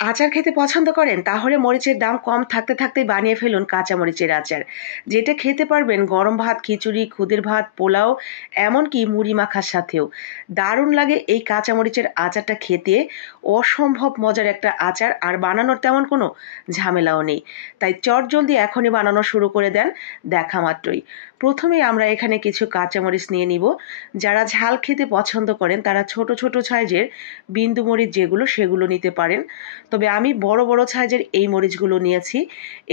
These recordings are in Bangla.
আচার খেতে পছন্দ করেন? তাহলে মরিচের দাম কম থাকতে থাকতেই বানিয়ে ফেলুন কাঁচা মরিচের আচার। যেটা খেতে পারবেন গরম ভাত, খিচুড়ি, খুদের ভাত, পোলাও, এমনকি মুড়ি মাখার সাথেও। দারুণ লাগে এই কাঁচা মরিচের আচারটা খেতে। অসম্ভব মজার একটা আচার, আর বানানোর তেমন কোনো ঝামেলাও নেই। তাই চটজলদি এখনই বানানো শুরু করে দেন দেখা মাত্রই। প্রথমেই আমরা এখানে কিছু কাঁচামরিচ নিয়ে নিব। যারা ঝাল খেতে পছন্দ করেন তারা ছোট ছোট সাইজের বিন্দু মরিচ যেগুলো সেগুলো নিতে পারেন। তবে আমি বড় বড় সাইজের এই মরিচগুলো নিয়েছি।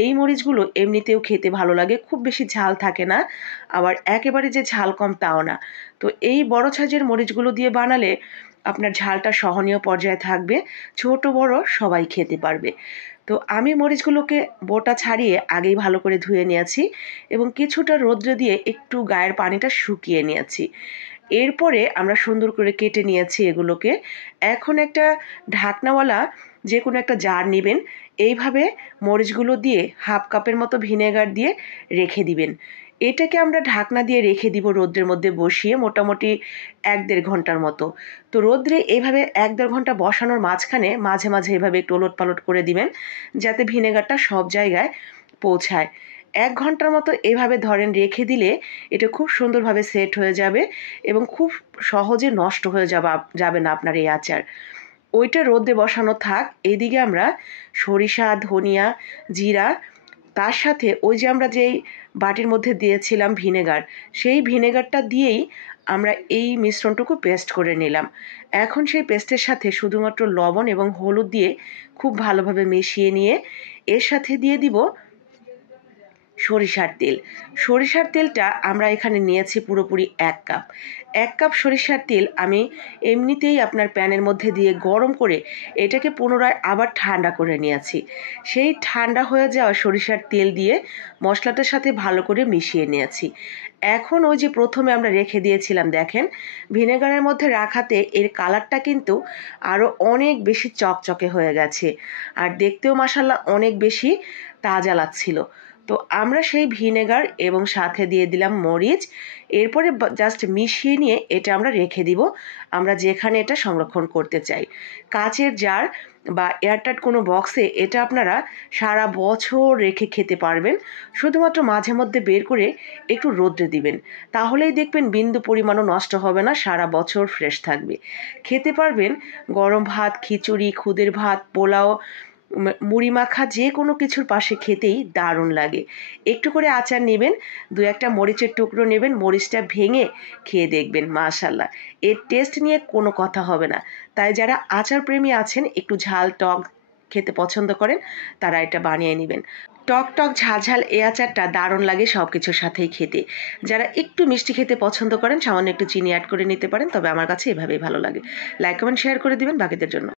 এই মরিচগুলো এমনিতেও খেতে ভালো লাগে, খুব বেশি ঝাল থাকে না, আবার একেবারে যে ঝাল কম তাও না। তো এই বড় সাইজের মরিচগুলো দিয়ে বানালে আপনার ঝালটা সহনীয় পর্যায়ে থাকবে, ছোট বড় সবাই খেতে পারবে। তো আমি মরিচগুলোকে বোটা ছাড়িয়ে আগেই ভালো করে ধুয়ে নিয়েছি এবং কিছুটা রোদ্রে দিয়ে একটু গায়ের পানিটা শুকিয়ে নিয়েছি। এরপরে আমরা সুন্দর করে কেটে নিয়েছি এগুলোকে। এখন একটা ঢাকনাওয়ালা যে কোনো একটা জার নেবেন। এইভাবে মরিচগুলো দিয়ে হাফ কাপের মতো ভিনেগার দিয়ে রেখে দিবেন। এটাকে আমরা ঢাকনা দিয়ে রেখে দিব রোদ্রের মধ্যে বসিয়ে মোটামুটি ১-১.৫ ঘন্টার মতো। তো রোদ্রে এইভাবে ১-১.৫ ঘন্টা বসানোর মাঝখানে মাঝে মাঝে এভাবে একটু ওলটপালট করে দিবেন, যাতে ভিনেগারটা সব জায়গায় পৌঁছায়। ১ ঘন্টার মতো এভাবে ধরেন রেখে দিলে এটা খুব সুন্দরভাবে সেট হয়ে যাবে এবং খুব সহজে নষ্ট হয়ে যাবে না আপনার এই আচার। ওইটা রোদে বসানো থাক। এদিকে আমরা সরিষা, ধনিয়া, জিরা, তার সাথে ওই যে আমরা যেই বাটির মধ্যে দিয়েছিলাম ভিনেগার, সেই ভিনেগারটা দিয়েই আমরা এই মিশ্রণটুকু পেস্ট করে নিলাম। এখন সেই পেস্টের সাথে শুধুমাত্র লবণ এবং হলুদ দিয়ে খুব ভালোভাবে মিশিয়ে নিয়ে এর সাথে দিয়ে দিব সরিষার তেল। সরিষার তেলটা আমরা এখানে নিয়েছি পুরোপুরি ১ কাপ। ১ কাপ সরিষার তেল আমি এমনিতেই আপনার প্যানের মধ্যে দিয়ে গরম করে এটাকে পুনরায় আবার ঠান্ডা করে নিয়েছি। সেই ঠান্ডা হয়ে যাওয়া সরিষার তেল দিয়ে মশলাটার সাথে ভালো করে মিশিয়ে নিয়েছি। এখন ওই যে প্রথমে আমরা রেখে দিয়েছিলাম দেখেন, ভিনেগারের মধ্যে রাখাতে এর কালারটা কিন্তু আরও অনেক বেশি চকচকে হয়ে গেছে। আর দেখতেও মাশাআল্লাহ অনেক বেশি তাজা লাগছিল। তো আমরা সেই ভিনেগার এবং সাথে দিয়ে দিলাম মরিচ। এরপরে জাস্ট মিশিয়ে নিয়ে এটা আমরা রেখে দিব আমরা যেখানে এটা সংরক্ষণ করতে চাই। কাচের জার বা এয়ারটাইট কোনো বক্সে এটা আপনারা সারা বছর রেখে খেতে পারবেন। শুধুমাত্র মাঝে মধ্যে বের করে একটু রোদ্রে দিবেন। তাহলেই দেখবেন বিন্দু পরিমাণও নষ্ট হবে না, সারা বছর ফ্রেশ থাকবে। খেতে পারবেন গরম ভাত, খিচুড়ি, খুদের ভাত, পোলাও, মুড়ি মাখা যে কোনো কিছুর পাশে খেতেই দারুণ লাগে। একটু করে আচার নেবেন, ২-১টা মরিচের টুকরো নেবেন, মরিচটা ভেঙে খেয়ে দেখবেন মাশাআল্লাহ, এর টেস্ট নিয়ে কোনো কথা হবে না। তাই যারা আচার প্রেমী আছেন, একটু ঝাল টক খেতে পছন্দ করেন, তারা এটা বানিয়ে নেবেন। টক টক ঝাল ঝাল এই আচারটা দারুণ লাগে সব কিছুর সাথেই খেতে। যারা একটু মিষ্টি খেতে পছন্দ করেন সামান্য একটু চিনি অ্যাড করে নিতে পারেন, তবে আমার কাছে এভাবেই ভালো লাগে। লাইক কমেন্ট শেয়ার করে দিবেন বাকিদের জন্য।